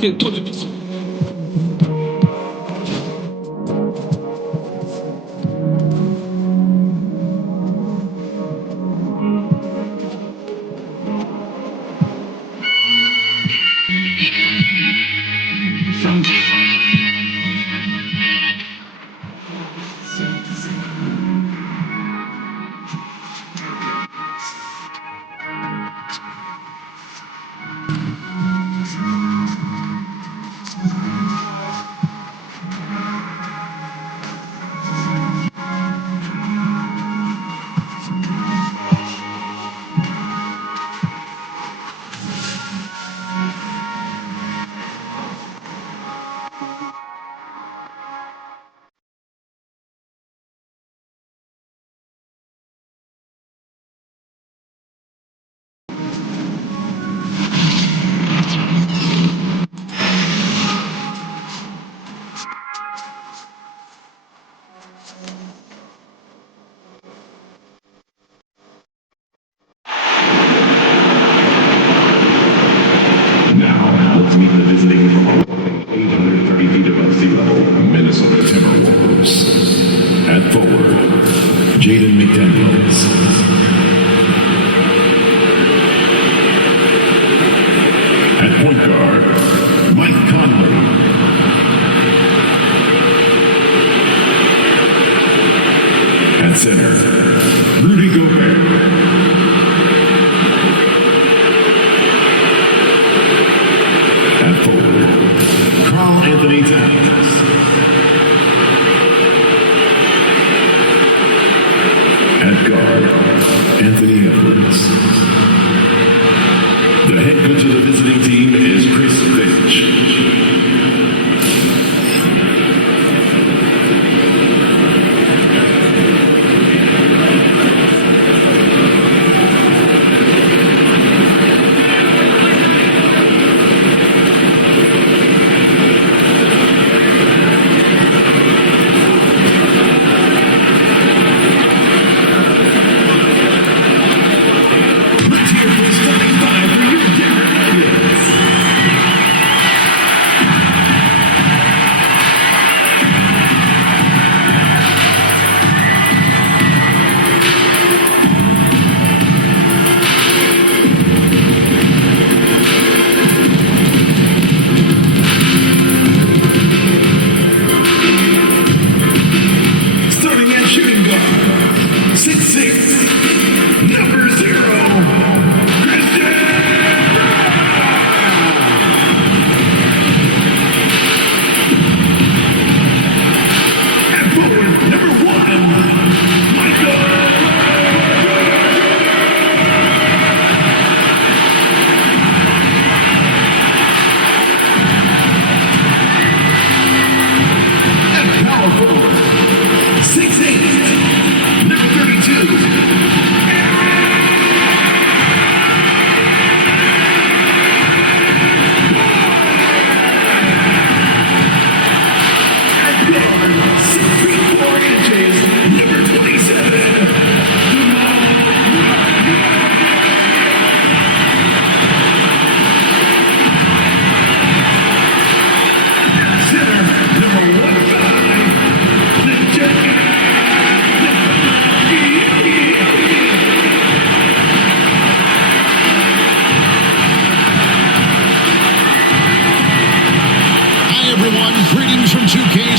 get touched. Let's meet the visiting from 830 feet above sea level, Minnesota Timberwolves. At forward, Jaden McDaniels. At point guard, Mike Conley. At center, Rudy Gobert. Anthony Towns. At guard, Anthony Edwards. The head coach of the visiting team is Chris Finch.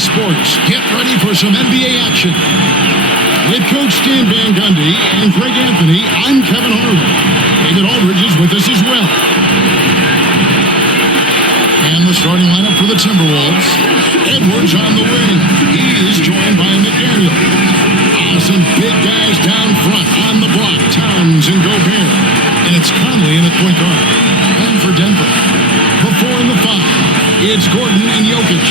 Sports. Get ready for some NBA action. With Coach Stan Van Gundy and Greg Anthony, I'm Kevin Harlan. David Aldridge is with us as well. And the starting lineup for the Timberwolves. Edwards on the wing. He is joined by McDaniel. Some big guys down front on the block. Towns and Gobert. And it's Conley in at point guard. And for Denver, the 4 and the 5, it's Gordon and Jokic.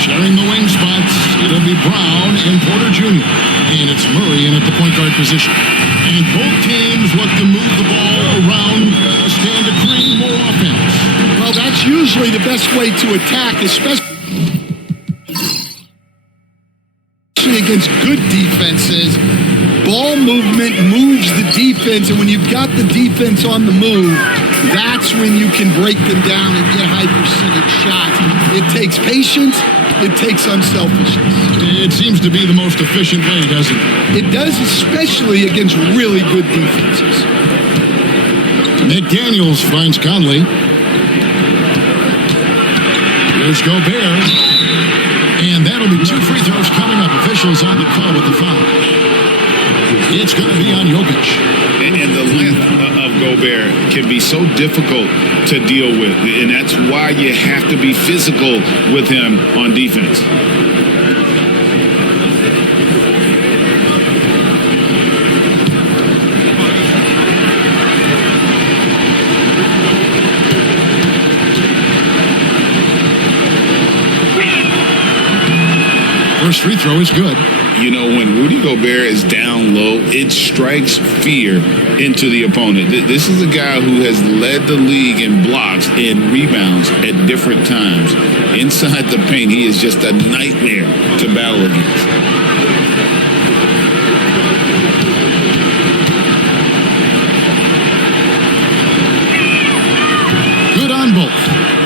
Sharing the wing spots, it'll be Brown and Porter Jr. And it's Murray in at the point guard position. And both teams look to move the ball around, stand to create more offense. Well, that's usually the best way to attack, especially against good defenses. ball movement moves the defense, and when you've got the defense on the move, that's when you can break them down and get high percentage shots. It takes patience. It takes unselfishness. It seems to be the most efficient way, doesn't it? It does, especially against really good defenses. McDaniels finds Conley. Here's Gobert. And that'll be 2 free throws coming up. Officials on the call with the foul. It's going to be on Jokic. And the length of Gobert can be so difficult to deal with. And that's why you have to be physical with him on defense. First free throw is good. You know, when Rudy Gobert is down low, it strikes fear into the opponent. This is a guy who has led the league in blocks and rebounds at different times. Inside the paint, he is just a nightmare to battle against. Good on both.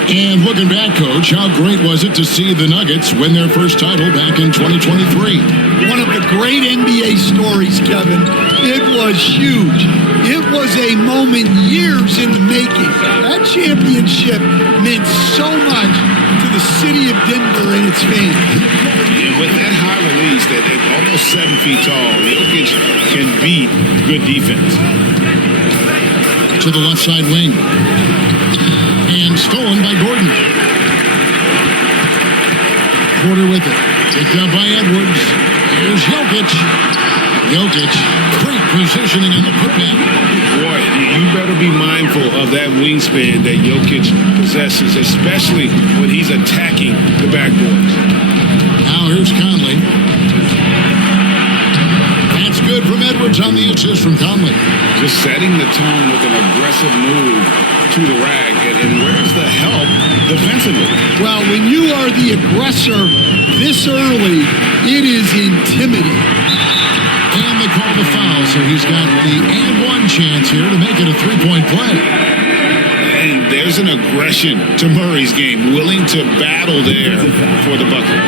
And looking back, Coach, how great was it to see the Nuggets win their first title back in 2023? One of the great NBA stories, Kevin. It was huge. It was a moment years in the making. That championship meant so much to the city of Denver and its fans. And with that high release, that at almost 7 feet tall, Jokic can beat good defense. To the left side wing. And stolen by Gordon. Porter with it. Picked up by Edwards. Here's Jokic. Jokic. Great positioning on the putback. Boy, you better be mindful of that wingspan that Jokic possesses, especially when he's attacking the backboards. Now here's Conley. That's good from Edwards on the assist from Conley. Just setting the tone with an aggressive move to the rack. And where's the help defensively? Well, when you are the aggressor this early, it is intimidating. And they call the foul, so he's got the and one chance here to make it a three-point play. And there's an aggression to Murray's game, willing to battle there for the bucket.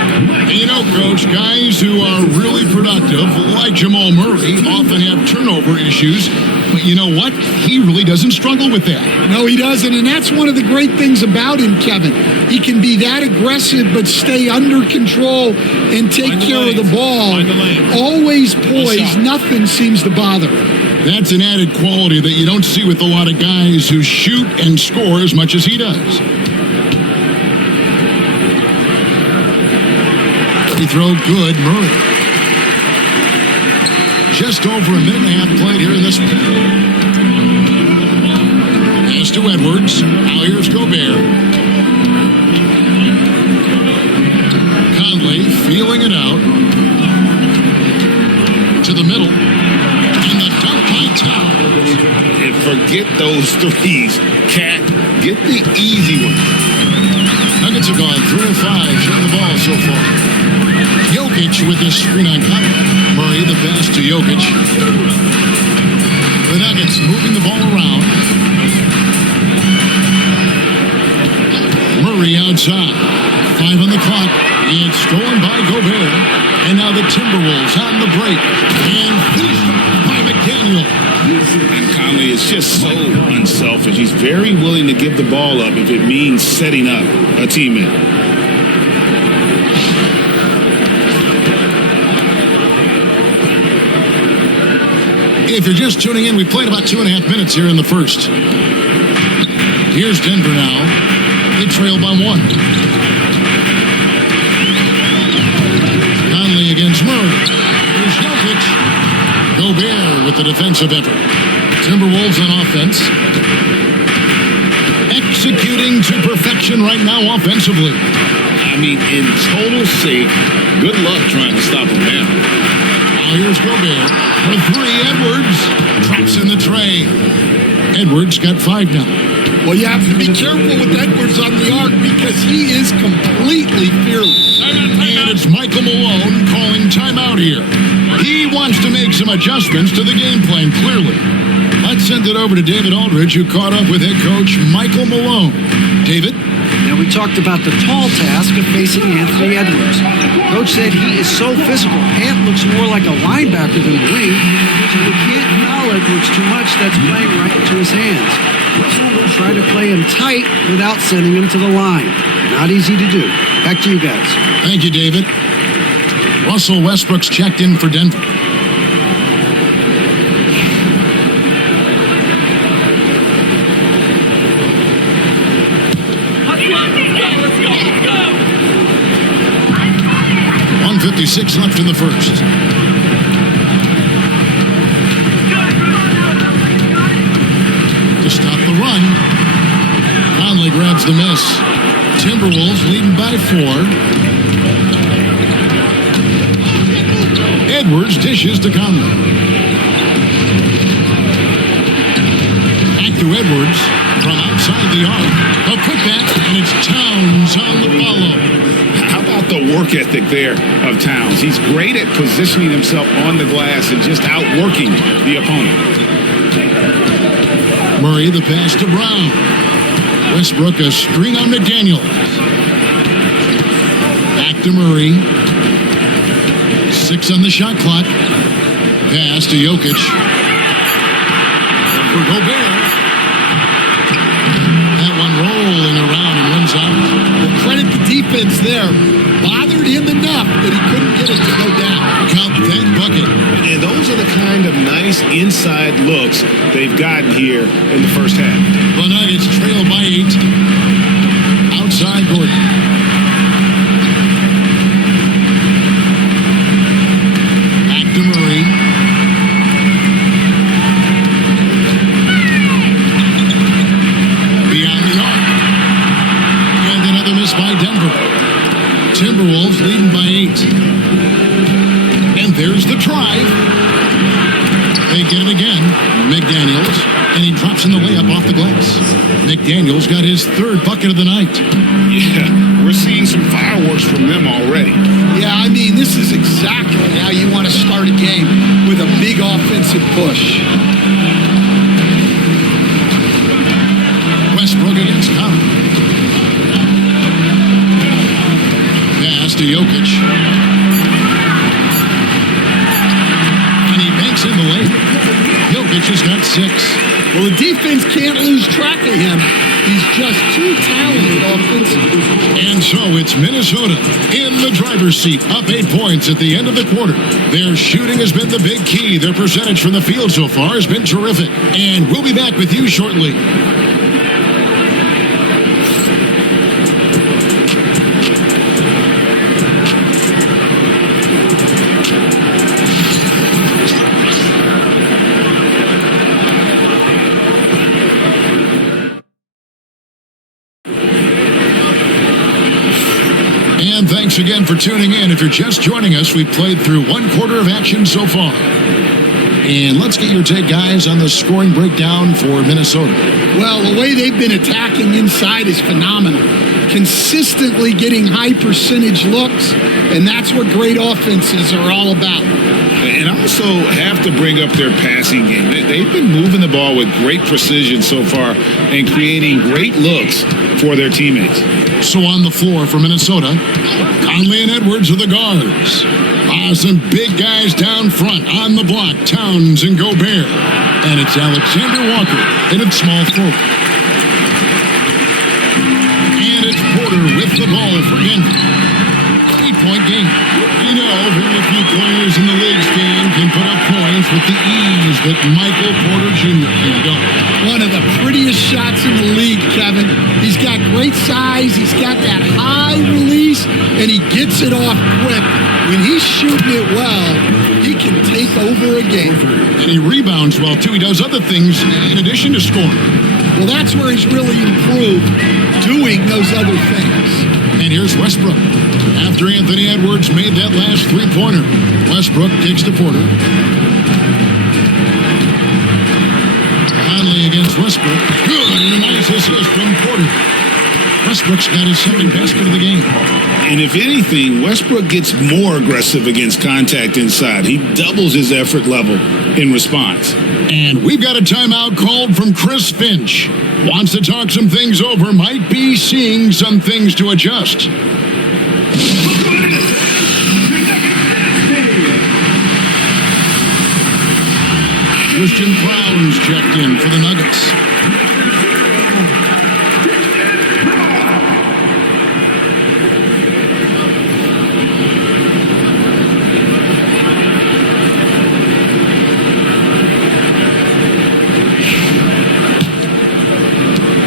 And you know, Coach, guys who are really productive, like Jamal Murray, often have turnover issues. But you know what? He really doesn't struggle with that. No, he doesn't. And that's one of the great things about him, Kevin. He can be that aggressive, but stay under control and take care of the ball. Always poised. Nothing seems to bother him. That's an added quality that you don't see with a lot of guys who shoot and score as much as he does. Free throw good, Murray. Just over a minute and a half played here in this one. Pass to Edwards. Now here's Gobert. Conley feeling it out. To the middle. And the dunk by Towers. And forget those threes. Cat, get the easy one. Nuggets have gone 3 of 5 shooting the ball so far. Jokic with this screen on Conley. Murray, the pass to Jokic. The Nuggets moving the ball around. Murray outside. 5 on the clock. It's stolen by Gobert. And now the Timberwolves on the break. And finished by McDaniel. And Conley is just so unselfish. He's very willing to give the ball up if it means setting up a teammate. If you're just tuning in, we played about 2.5 minutes here in the first. Here's Denver now. They trail by 1. Conley against Murray. Here's Jokic. Gobert with the defensive effort. Timberwolves on offense. Executing to perfection right now offensively. I mean, in total sake, good luck trying to stop him now. Now here's Gobert for 3. Edwards drops in the tray. Edwards got 5 now. Well, you have to be careful with Edwards on the arc because he is completely fearless. And it's Michael Malone calling timeout here. He wants to make some adjustments to the game plan, clearly. Let's send it over to David Aldridge, who caught up with head coach Michael Malone. David? Now, we talked about the tall task of facing Anthony Edwards. Coach said he is so physical. Ant looks more like a linebacker than a wing, so we can't foul Edwards too much. That's playing right into his hands. We'll try to play him tight without sending him to the line. Not easy to do. Back to you guys. Thank you, David. Russell Westbrook's checked in for Denver. Let's go! 1:56 left in the first. To stop the run, Conley grabs the miss. Timberwolves leading by 4. Edwards dishes to Conley. Back to Edwards from outside the arc. A putback, and it's Towns on the follow. How about the work ethic there of Towns? He's great at positioning himself on the glass and just outworking the opponent. Murray the pass to Brown. Westbrook a screen on McDaniel. Back to Murray. 6 on the shot clock. Pass to Jokic. For Gobert. That one rolling around and runs out. Well, credit the defense there. Bothered him enough that he couldn't get it to go down. Count that bucket. And those are the kind of nice inside looks they've gotten here in the first half. The Nuggets trail by 8. Outside Gordon. Back to Murray. Beyond the arc. And another miss by Denver. Timberwolves leading by 8. And there's the drive. They get it again. McDaniels. And he drops in the layup off the glass. McDaniels got his 3rd bucket of the night. Yeah, we're seeing some fireworks from them already. Yeah, I mean, this is exactly how you want to start a game, with a big offensive push. Westbrook against Conley. Pass to Jokic. And he banks in the lane. Jokic has got 6. Well, the defense can't lose track of him. He's just too talented offensively. And so it's Minnesota in the driver's seat, up 8 points at the end of the quarter. Their shooting has been the big key. Their percentage from the field so far has been terrific. And we'll be back with you shortly. And thanks again for tuning in. If you're just joining us, we've played through 1 quarter of action so far. And let's get your take, guys, on the scoring breakdown for Minnesota. Well, the way they've been attacking inside is phenomenal. Consistently getting high percentage looks, and that's what great offenses are all about. And also have to bring up their passing game. They've been moving the ball with great precision so far and creating great looks for their teammates. So on the floor for Minnesota, Conley and Edwards are the guards. Some big guys down front on the block, Towns and Gobert. And it's Alexander Walker in its small forward. And it's Porter with the ball for Denver. 8-point game. You know, very few players in the league stand can put up points with the ease that Michael Porter Jr. can go. One of the prettiest shots in the league, Kevin. He's got great size. He's got that high release, and he gets it off quick. When he's shooting it well, he can take over a game. And he rebounds well, too. He does other things in addition to scoring. Well, that's where he's really improved, doing those other things. And here's Westbrook. After Anthony Edwards made that last 3-pointer, Westbrook kicks to Porter. Conley against Westbrook. Good, and a nice assist from Porter. Westbrook's got his second basket of the game. And if anything, Westbrook gets more aggressive against contact inside. He doubles his effort level in response. And we've got a timeout called from Chris Finch. Wants to talk some things over, might be seeing some things to adjust. Christian Brown's checked in for the Nuggets.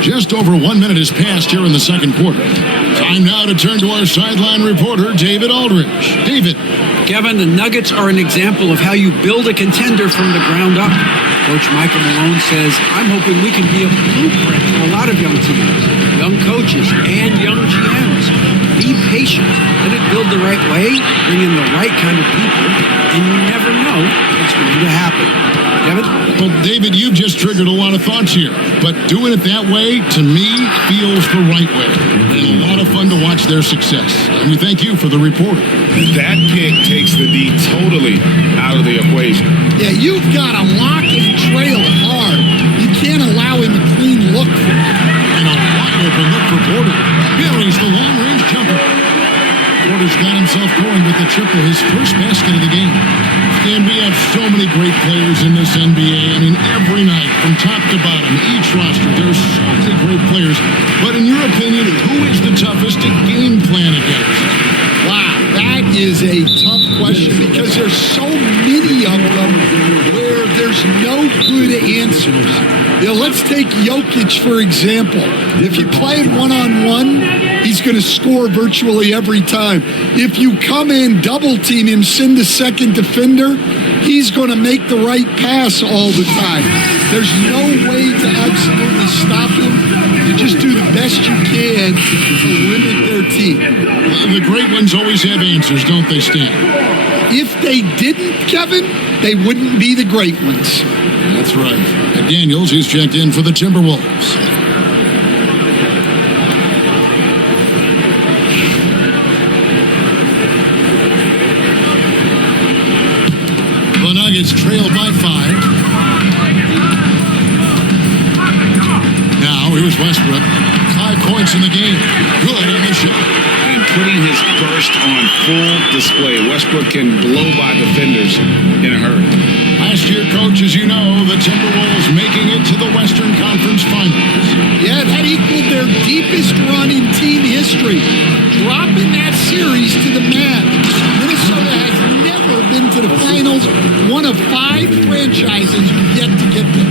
Just over 1 minute has passed here in the second quarter. Time now to turn to our sideline reporter, David Aldridge. David. Kevin, the Nuggets are an example of how you build a contender from the ground up. Coach Michael Malone says, I'm hoping we can be a blueprint for a lot of young teams, young coaches, and young GMs. Be patient. Let it build the right way, bring in the right kind of people, and you never know what's going to happen. Kevin? Well, David, you've just triggered a lot of thoughts here. But doing it that way, to me, feels the right way. And a lot of fun to watch their success. And we thank you for the report. That pick takes the D totally out of the equation. Yeah, you've got to lock and trail hard. You can't allow him a clean look for it. And a wide open look for Porter. Buries the long-range jumper. Porter's got himself going with the triple, his first basket of the game. And we have so many great players in this NBA. I mean, every night, from top to bottom, each roster, there's so many great players. But in your opinion, who is the toughest to game plan against? Wow, that is a tough question because there's so many of them where there's no good answers. You know, let's take Jokic, for example. If you play it one-on-one, he's going to score virtually every time. If you come in, double team him, send a second defender, he's going to make the right pass all the time. There's no way to absolutely stop him. You just do the best you can to limit their team. The great ones always have answers, don't they, Stan? If they didn't, Kevin, they wouldn't be the great ones. That's right. And Daniels, who's checked in for the Timberwolves. The Nuggets trailed by 5. Now, here's Westbrook. 5 points in the game. Good in the shot. And putting his burst on full display, Westbrook can blow by defenders in a hurry. Last year, Coach, as you know, the Timberwolves making it to the Western Conference Finals. Yeah, that equaled their deepest run in team history, dropping that series to the Mavs. Minnesota has never been to the finals. One of 5 franchises yet to get there.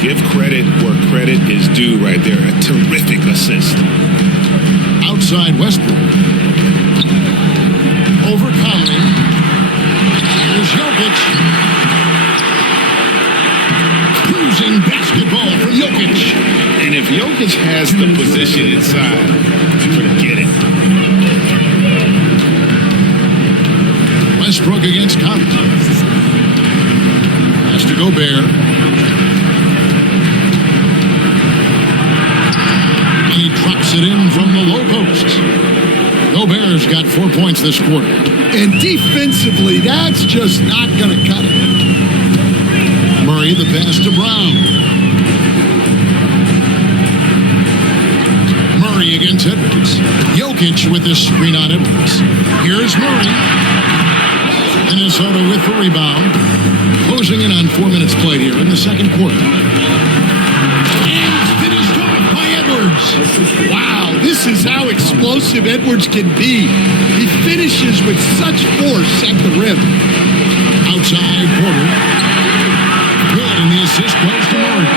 Give credit where credit is due right there. A terrific assist. Outside Westbrook. Over Conley. Here's Jokic. Cruising basketball for Jokic. And if Jokic has the position inside, forget it. Westbrook against Conley. Has to go Bear. He drops it in from the low post. Gobert's got 4 points this quarter. And defensively, that's just not going to cut it. Murray, the pass to Brown. Murray against Edwards. Jokic with this screen on Edwards. Here's Murray. Minnesota with the rebound. Closing in on 4 minutes played here in the second quarter. Wow, this is how explosive Edwards can be. He finishes with such force at the rim. Outside Porter. Good, and the assist goes to Murray.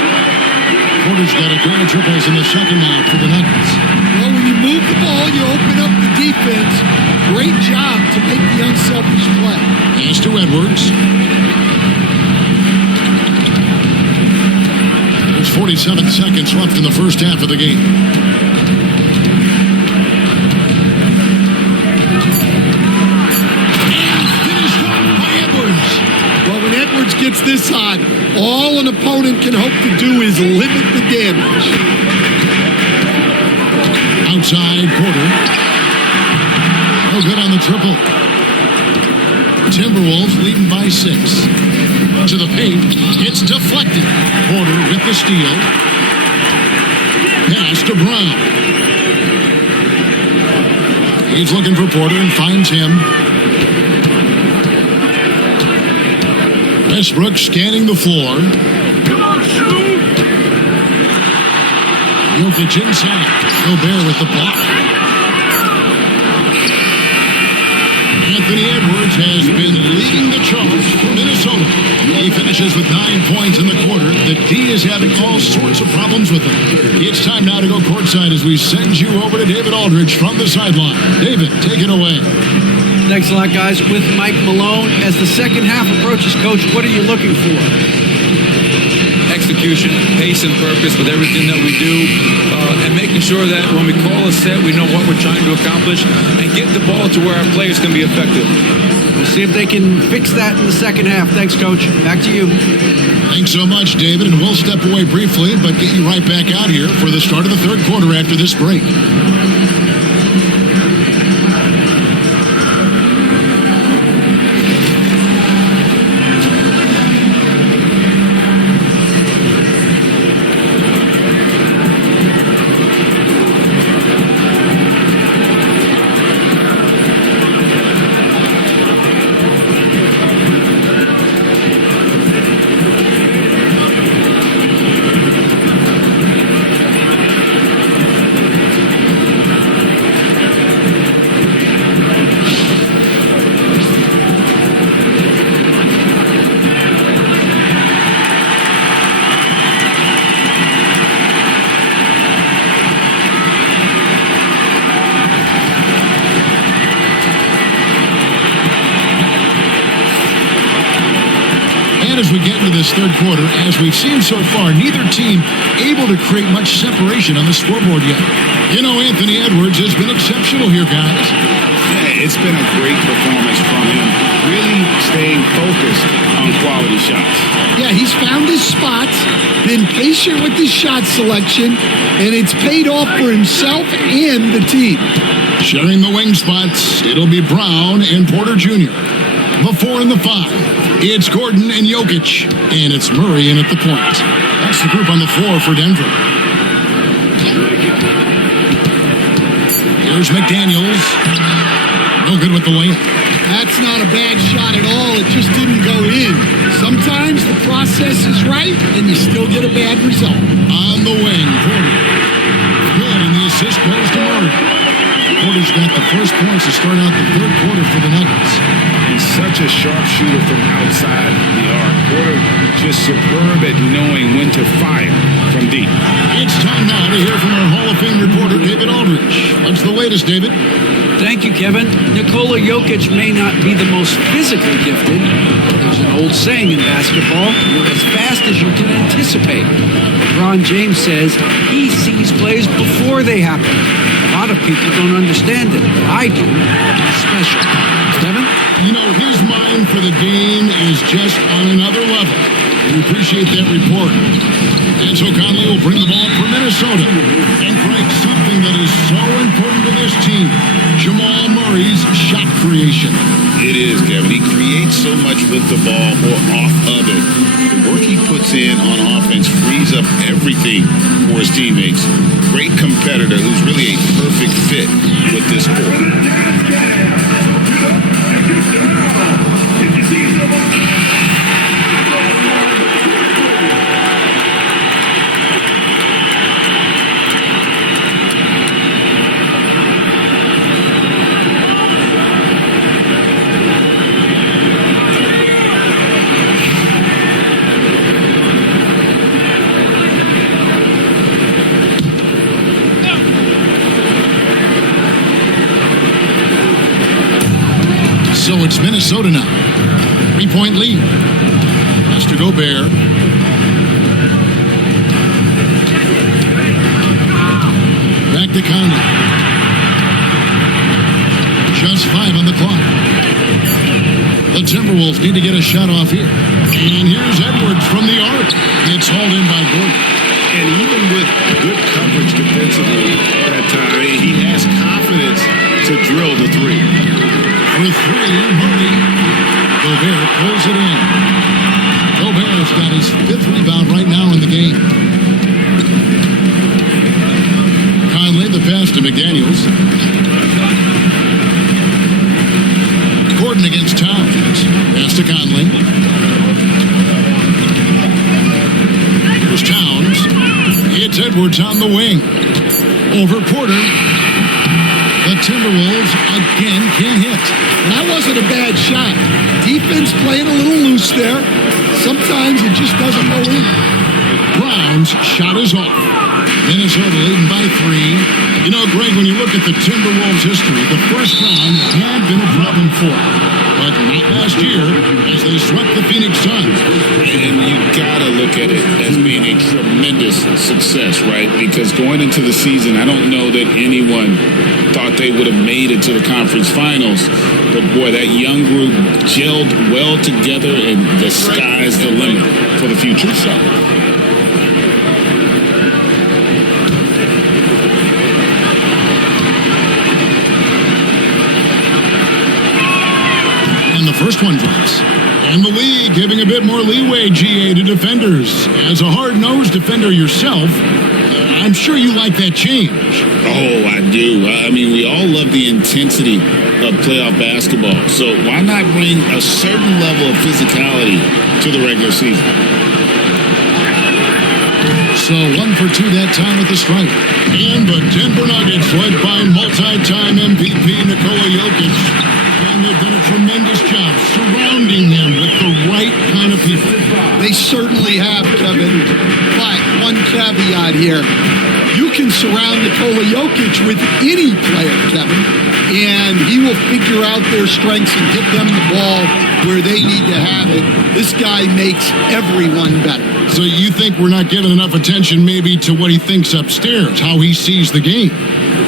Porter's got a pair of triples in the second half for the Nuggets. Well, when you move the ball, you open up the defense. Great job to make the unselfish play. Pass to Edwards. There's 47 seconds left in the first half of the game. And finished off by Edwards. Well, when Edwards gets this hot, all an opponent can hope to do is limit the damage. inside Porter. No good on the triple. Timberwolves leading by 6. To the paint. It's deflected. Porter with the steal. Pass to Brown. He's looking for Porter and finds him. Westbrook scanning the floor. Come on, shoot! Jokic inside. Gobert with the block. Anthony Edwards has been leading the charge for Minnesota. He finishes with 9 points in the quarter. The D is having all sorts of problems with him. It's time now to go courtside as we send you over to David Aldridge from the sideline. David, take it away. Thanks a lot, guys. With Mike Malone, as the second half approaches, Coach, what are you looking for? Execution, pace, and purpose with everything that we do, and making sure that when we call a set, we know what we're trying to accomplish, and get the ball to where our players can be effective. We'll see if they can fix that in the second half. Thanks, Coach. Back to you. Thanks so much, David, and we'll step away briefly, but get you right back out here for the start of the third quarter after this break. As we get into this third quarter, as we've seen so far, neither team able to create much separation on the scoreboard yet. You know, Anthony Edwards has been exceptional here, guys. Yeah, it's been a great performance from him, really staying focused on quality shots. Yeah, he's found his spots, been patient with his shot selection, and it's paid off for himself and the team. Sharing the wing spots, it'll be Brown and Porter Jr. The 4 and the 5. It's Gordon and Jokic, and it's Murray in at the point. That's the group on the floor for Denver. Here's McDaniels. No good with the layup. That's not a bad shot at all. It just didn't go in. Sometimes the process is right, and you still get a bad result. On the wing, Porter. Good, and the assist goes to Murray. Porter's got the first points to start out the third quarter for the Nuggets. And such a sharp shooter from outside the arc. Porter just superb at knowing when to fire from deep. It's time now to hear from our Hall of Fame reporter, David Aldridge. What's the latest, David? Thank you, Kevin. Nikola Jokic may not be the most physically gifted. There's an old saying in basketball, you're as fast as you can anticipate. LeBron James says he sees plays before they happen. A lot of people don't understand it, but I do. It's special. Kevin? You know, his mind for the game is just on another level. We appreciate that report. And so Conley will bring the ball up for Minnesota. And Frank, something that is so important to this team, Jamal Murray's shot creation. It is, Kevin. He creates so much with the ball or off of it. The work he puts in on offense frees up everything for his teammates. Great competitor who's really a perfect fit with this sport. So it's Minnesota now. 3-point lead. Has to Gobert. Back to Conley. Just 5 on the clock. The Timberwolves need to get a shot off here. And here's Edwards from the arc. It's hauled in by Gordon. And even with good coverage defensively that time, he has confidence to drill the three. For three, Murray. Gobert pulls it in. Gobert's got his 5th rebound right now in the game. Conley, the pass to McDaniels. Gordon against Towns. Pass to Conley. Here's Towns. It's Edwards on the wing. Over Porter. The Timberwolves again can't hit. That wasn't a bad shot. Defense playing a little loose there. Sometimes it just doesn't go in. Brown's shot is off. Minnesota leading by 3. You know, Greg, when you look at the Timberwolves' history, the first round had been a problem for them. But not last year, as they swept the Phoenix Suns. And you gotta look at it as being a tremendous success, right? Because going into the season, I don't know that anyone thought they would have made it to the conference finals. But boy, that young group gelled well together, and the sky's the limit for the future. So. The first one drops. And the league giving a bit more leeway, GA, to defenders. As a hard-nosed defender yourself, I'm sure you like that change. Oh, I do. I mean, we all love the intensity of playoff basketball. So why not bring a certain level of physicality to the regular season? So 1 for 2 that time at the stripe. And the Denver Nuggets, led by multi-time MVP Nikola Jokic. And they've done a tremendous job surrounding him with the right kind of people. They certainly have, Kevin. But one caveat here. You can surround Nikola Jokic with any player, Kevin, and he will figure out their strengths and get them the ball where they need to have it. This guy makes everyone better. So you think we're not giving enough attention maybe to what he thinks upstairs, how he sees the game?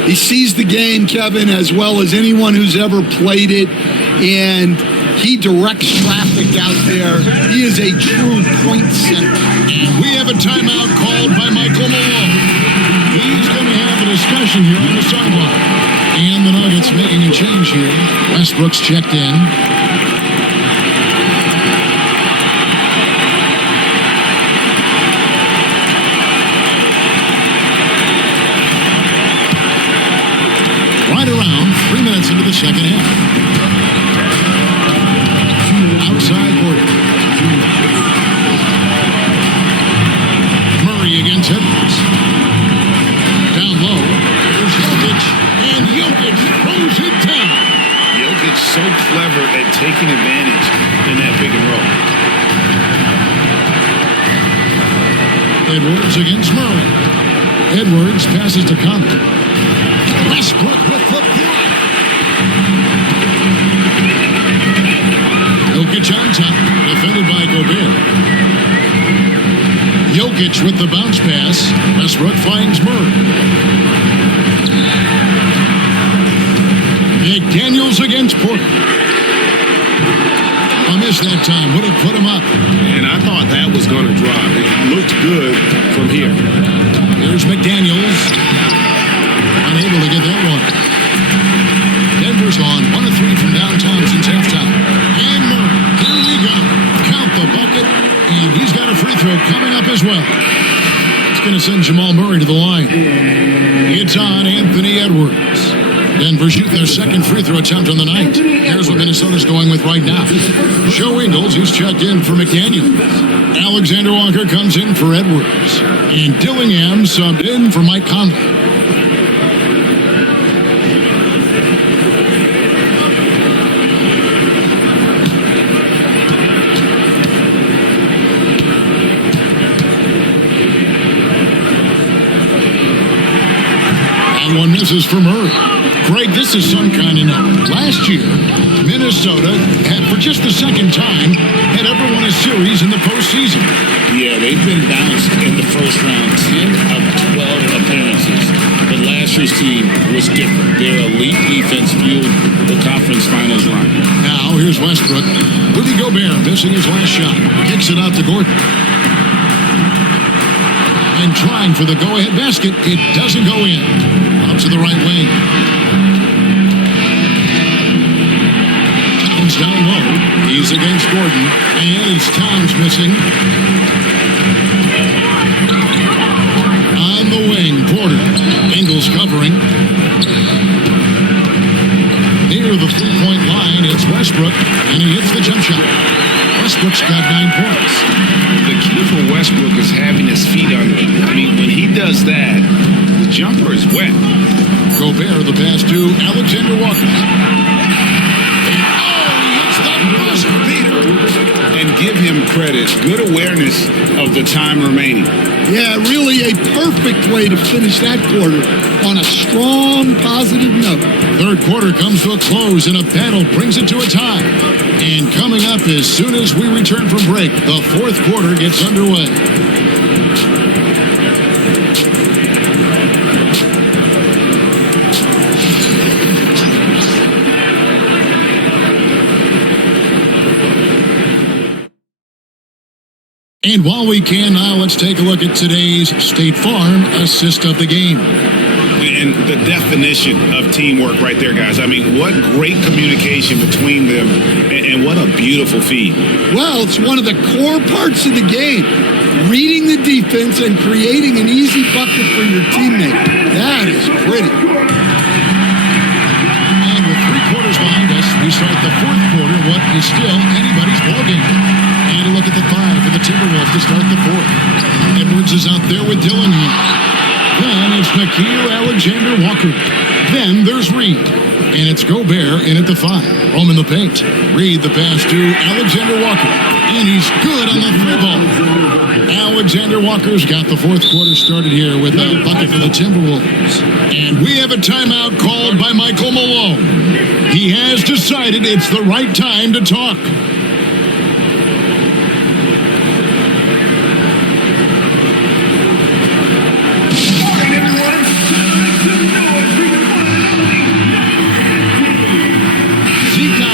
He sees the game, Kevin, as well as anyone who's ever played it, and he directs traffic out there. He is a true point center. And we have a timeout called by Michael Malone. He's going to have a discussion here on the sideline. And the Nuggets making a change here. Westbrook's checked in. Right around 3 minutes into the second half. Outside Gordon. Murray against Edwards. Down low. There's Jokic. And Jokic throws it down. Jokic so clever at taking advantage in that pick and roll. Edwards against Murray. Edwards passes to Conley. Westbrook with the block. Jokic on top, defended by Gobert. Jokic with the bounce pass. Westbrook finds Murray. McDaniels against Porter. A miss that time, would have put him up. And I thought that was going to drop. It looked good from here. Here's McDaniels. Unable to get that one. Denver's on 1 of 3 from downtown since halftime. And Murray, here we go. Count the bucket, and he's got a free throw coming up as well. It's going to send Jamal Murray to the line. It's on Anthony Edwards. Denver shoot their second free throw attempt on the night. Here's what Minnesota's going with right now. Joe Ingles, he's checked in for McDaniels. Alexander Walker comes in for Edwards. And Dillingham subbed in for Mike Conley. One misses for Murray. Greg, this is some kind of note. Last year, Minnesota had, for just the second time, had ever won a series in the postseason. Yeah, they've been bounced in the first round, 10 of 12 appearances. But last year's team was different. Their elite defense fueled the conference finals run. Now, here's Westbrook. Rudy Gobert missing his last shot. Kicks it out to Gordon. time trying for the go-ahead basket. It doesn't go in. Out to the right wing. Towns down low. He's against Gordon. And it's Towns missing. On the wing, Porter. Ingles covering. Near the three-point line, it's Westbrook. And he hits the jump shot. Westbrook's got 9 points. The key for Westbrook is having his feet under him. I mean, when he does that, the jumper is wet. Gobert, the pass to Alexander Walker. And give him credit. Good awareness of the time remaining. Yeah, really a perfect way to finish that quarter on a strong, positive note. Third quarter comes to a close, and a battle brings it to a tie. And coming up as soon as we return from break, the fourth quarter gets underway. And while we can now, let's take a look at today's State Farm assist of the game. And the definition of teamwork right there, guys. I mean, what great communication between them, and what a beautiful feed. Well, it's one of the core parts of the game. Reading the defense and creating an easy bucket for your teammate. That is pretty. And with 3 quarters behind us, we start the fourth quarter, what is still anybody's ballgame. And a look at the 5 for the Timberwolves to start the fourth. Edwards is out there with Dillingham. Then it's Nickeil Alexander-Walker. Then there's Reed. And it's Gobert in at the 5. Home in the paint. Reed the pass to Alexander-Walker. And he's good on the 3 ball. Alexander-Walker's got the fourth quarter started here with a bucket for the Timberwolves. And we have a timeout called by Michael Malone. He has decided it's the right time to talk.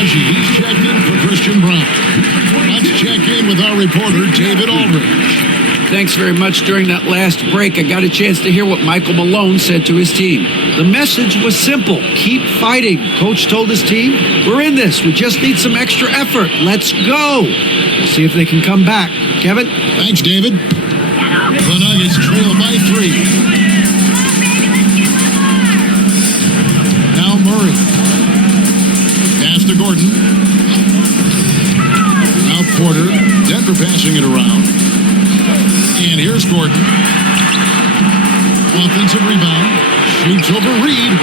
He's checked in for Christian Brown. Let's check in with our reporter, David Aldridge. Thanks very much. During that last break, I got a chance to hear what Michael Malone said to his team. The message was simple. Keep fighting. Coach told his team, we're in this. We just need some extra effort. Let's go. We'll see if they can come back. Kevin? Thanks, David. The Nuggets trail by 3. Now Murray. Pass to Gordon. Now Porter. Denver passing it around. And here's Gordon. Offensive rebound. Shoots over Reed.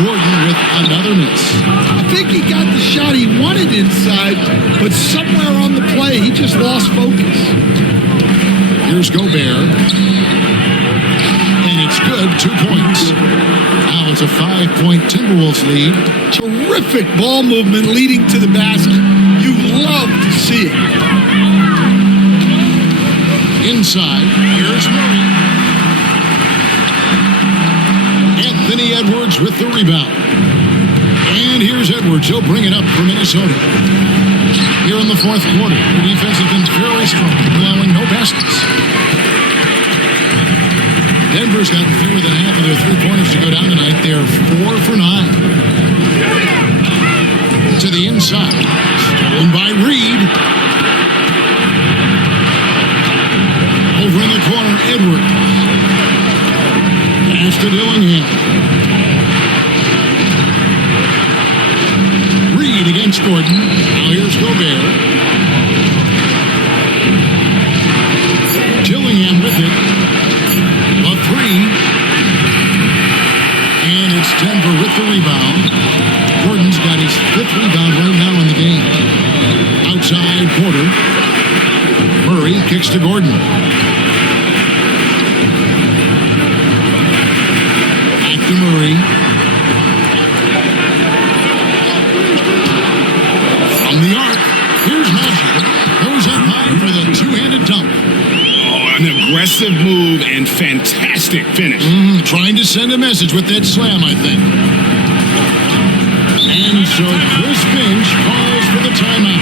Gordon with another miss. I think he got the shot he wanted inside, but somewhere on the play, he just lost focus. Here's Gobert. And it's good. 2 points. Now it's a 5-point Timberwolves lead. Terrific ball movement leading to the basket. You love to see it. Inside, here's Murray. Anthony Edwards with the rebound. And here's Edwards. He'll bring it up for Minnesota. Here in the fourth quarter, the defense has been very strong, allowing no baskets. Denver's got fewer than half of their 3-pointers to go down tonight. They're 4 for 9. To the inside. Stolen by Reed. Over in the corner, Edwards. Pass to Dillingham. Reed against Gordon. Now here's Gobert. Dillingham with it. A 3. And it's Denver with the rebound. Gordon's got his 5th rebound right now in the game. Outside Porter. Murray kicks to Gordon. Back to Murray. From the arc, here's Magic. Goes up high for the two-handed dunk. An aggressive move and fantastic finish. Trying to send a message with that slam, I think. And so Chris Finch calls for the timeout.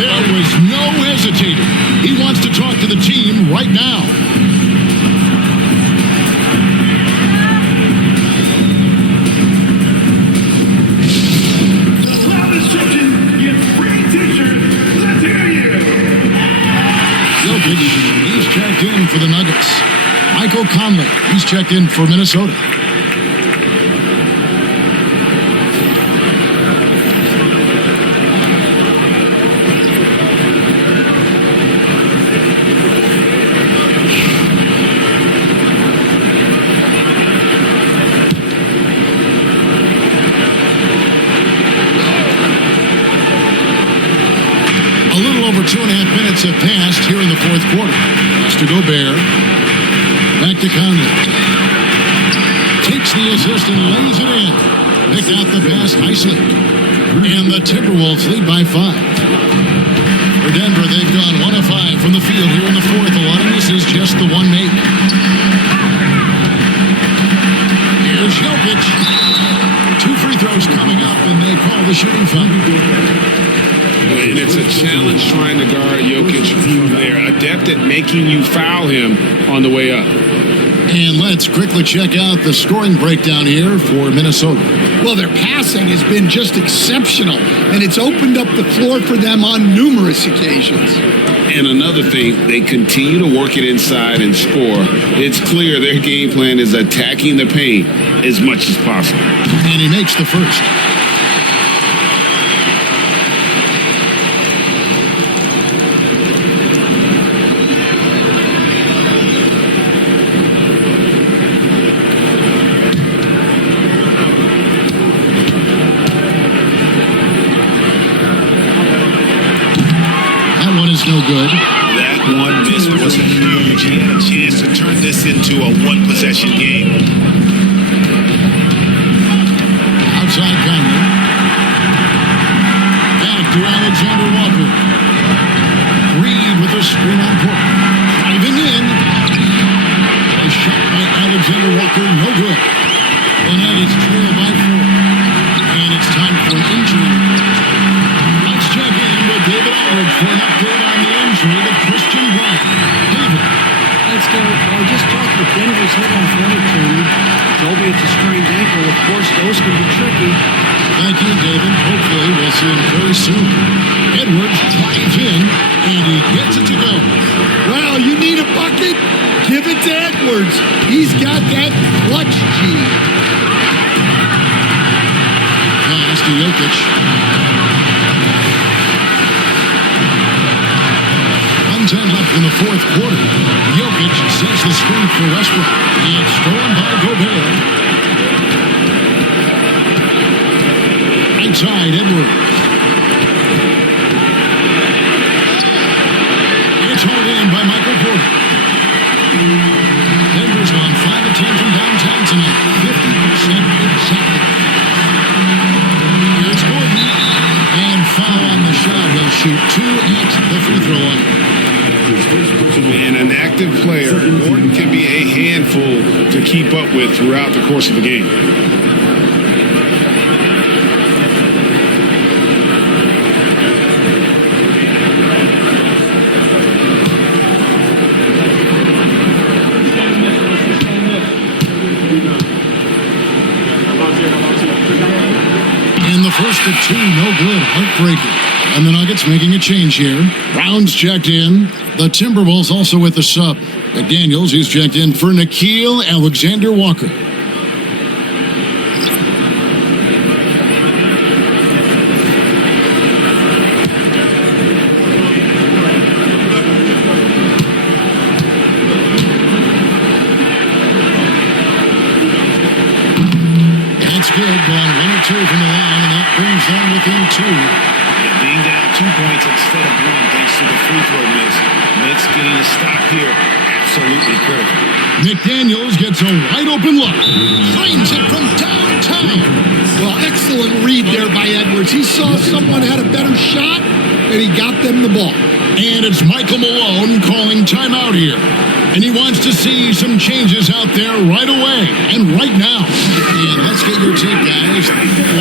There was no hesitating. He wants to talk to the team right now. Conley. He's checked in for Minnesota. A little over 2.5 minutes have passed here in the fourth quarter. It's to Gobert. Back to Conley. Takes the assist and lays it in. Picked out the pass nicely. And the Timberwolves lead by 5. For Denver, they've gone 1 of 5 from the field here in the fourth. A lot of this is just the one make. Here's Jokic. 2 free throws coming up, and they call the shooting foul. And it's a challenge trying to guard Jokic from there. Adept at making you foul him on the way up. And let's quickly check out the scoring breakdown here for Minnesota. Well, their passing has been just exceptional, and it's opened up the floor for them on numerous occasions. And another thing, they continue to work it inside and score. It's clear their game plan is attacking the paint as much as possible. And he makes the first. No good. That one miss was huge. He had a chance to turn this into a one-possession game. Outside Conley. Back to Alexander Walker. Reed with a screen on court. Driving in. A shot by Alexander Walker, no good. The Nuggets trail by 4. And it's time for an injury. Let's check in with David Aldridge for an update on the injury to Christian Brown. David. Let's go. I just talked with Denver's head athletic trainer. Told me it's a sprained ankle. Of course, those can be tricky. Thank you, David. Hopefully, we'll see him very soon. Edwards drives in, and he gets it to go. Well, you need a bucket? Give it to Edwards. He's got that clutch gene. Pass to Jokic. 1:10 left in the fourth quarter. Jokic sets the screen for Westbrook. It's stolen by Gobert. Right side, Edwards. It's hauled in by Michael Porter. Denver's gone 5 of 10 from downtown tonight. 50% exactly. Here's Gordon. And foul on the shot. He'll shoot 2 at the free throw line. And an active player, Gordon can be a handful to keep up with throughout the course of the game. And the first of 2, no good. Heartbreaking. And the Nuggets making a change here. Brown's checked in. The Timberwolves also with the sub. McDaniels, he's checked in for Nickeil Alexander-Walker. That's good. Going 1 or 2 from the line, and that brings them within 2. Being down 2 points instead of 1 thanks to the free throw miss makes getting a stop here absolutely critical. McDaniels gets a wide open look. Frames it from downtown. Well, excellent read there by Edwards. He saw someone had a better shot, and he got them the ball. And it's Michael Malone calling timeout here. And he wants to see some changes out there right away and right now. And let's get your take, guys.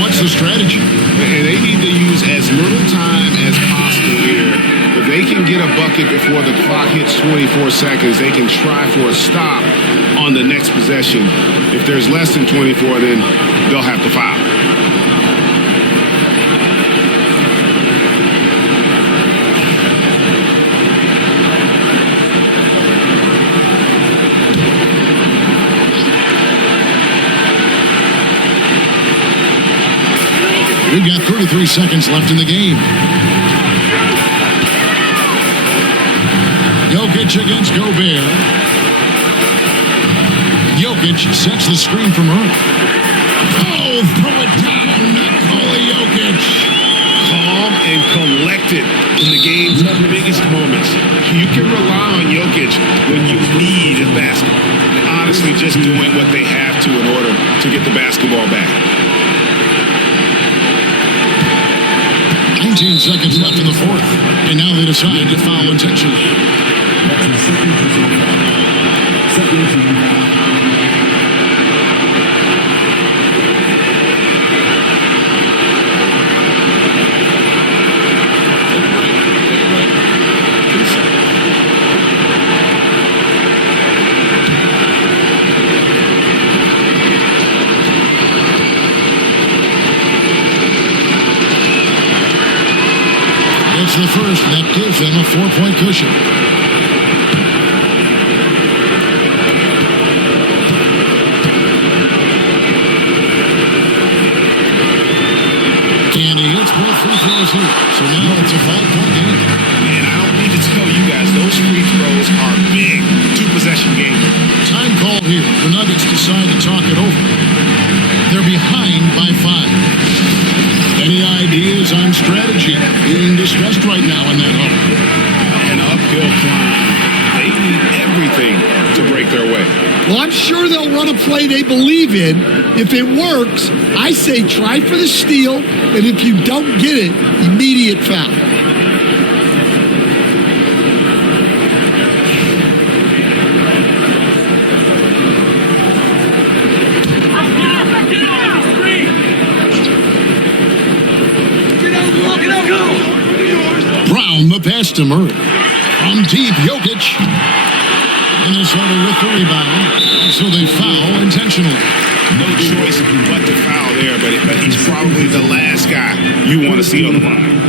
What's the strategy? And they need to use as little time as possible here. If they can get a bucket before the clock hits 24 seconds, they can try for a stop on the next possession. If there's less than 24, then they'll have to foul. We've got 33 seconds left in the game. Jokic against Gobert. Jokic sets the screen from Earth. Oh, throw it down, Nikola Jokic. Calm and collected in the game's biggest moments. You can rely on Jokic when you need a basket. Honestly, just doing what they have to in order to get the basketball back. 19 seconds left in the fourth. And now they decide to foul intentionally. It's the first, and that gives them a 4-point cushion. And he hits both free throws here. So now it's a 5-point game. Man, I don't need to tell you guys, those free throws are big two-possession games. Time call here. The Nuggets decide to talk it over. They're behind by 5. Any ideas on strategy being discussed right now in that huddle? An uphill climb. They need everything to break their way. Well, I'm sure they'll run a play they believe in. If it works, I say try for the steal, and if you don't get it, immediate foul. Brown, the pass to Murray. From deep, Jokic. Minnesota with the rebound. So they foul intentionally. No choice but to foul there, but he's probably the last guy you want to see on the line.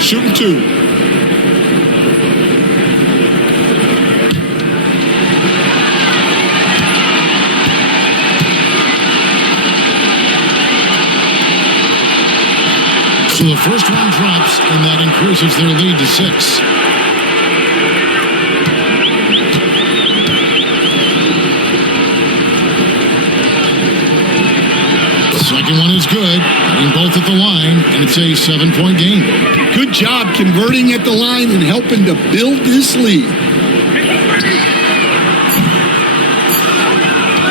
Shooting 2. So the first one drops, and that increases their lead to 6. The second one is good, hitting both at the line, and it's a 7-point game. Good job converting at the line and helping to build this lead.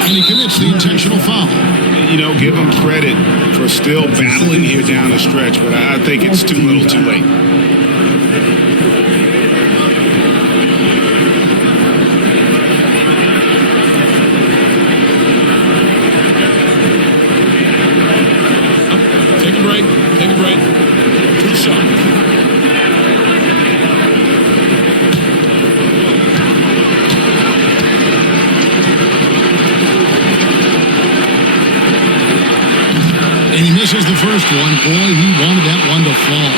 And he commits the intentional foul. You know, give him credit for still battling here down the stretch, but I think it's too little too late. Take a break. Take a break. 2 shots. And he misses the first one. Boy, he wanted that one to fall.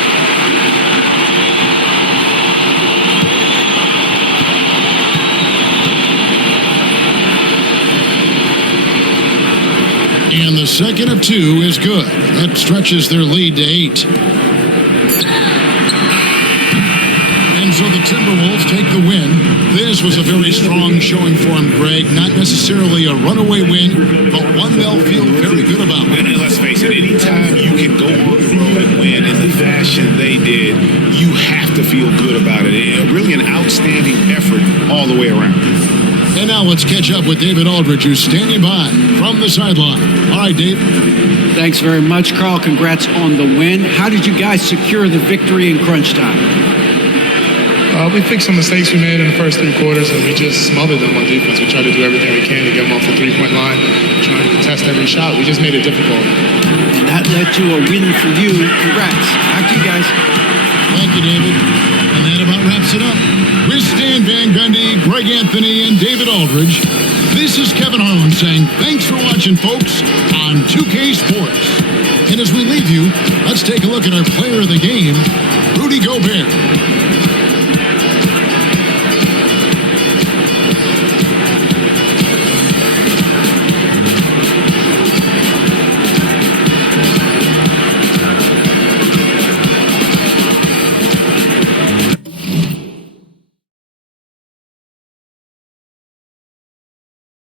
And the second of 2 is good. That stretches their lead to 8. And so the Timberwolves take the win. This was a very strong showing for them, Greg. Not necessarily a runaway win, but one they'll feel very good about. And let's face it, anytime you can go on the road and win in the fashion they did, you have to feel good about it. Really an outstanding effort all the way around. And now let's catch up with David Aldridge, who's standing by from the sideline. All right, Dave. Thanks very much, Carl. Congrats on the win. How did you guys secure the victory in crunch time? We fixed some mistakes we made in the first 3 quarters, and we just smothered them on defense. We tried to do everything we can to get them off the 3-point line, trying to contest every shot. We just made it difficult. And that led to a win for you. Congrats. Back to you guys. Thank you, David. And that about wraps it up. With Stan Van Gundy, Greg Anthony, and David Aldridge, this is Kevin Harlan saying thanks for watching, folks, on 2K Sports. And as we leave you, let's take a look at our player of the game, Rudy Gobert.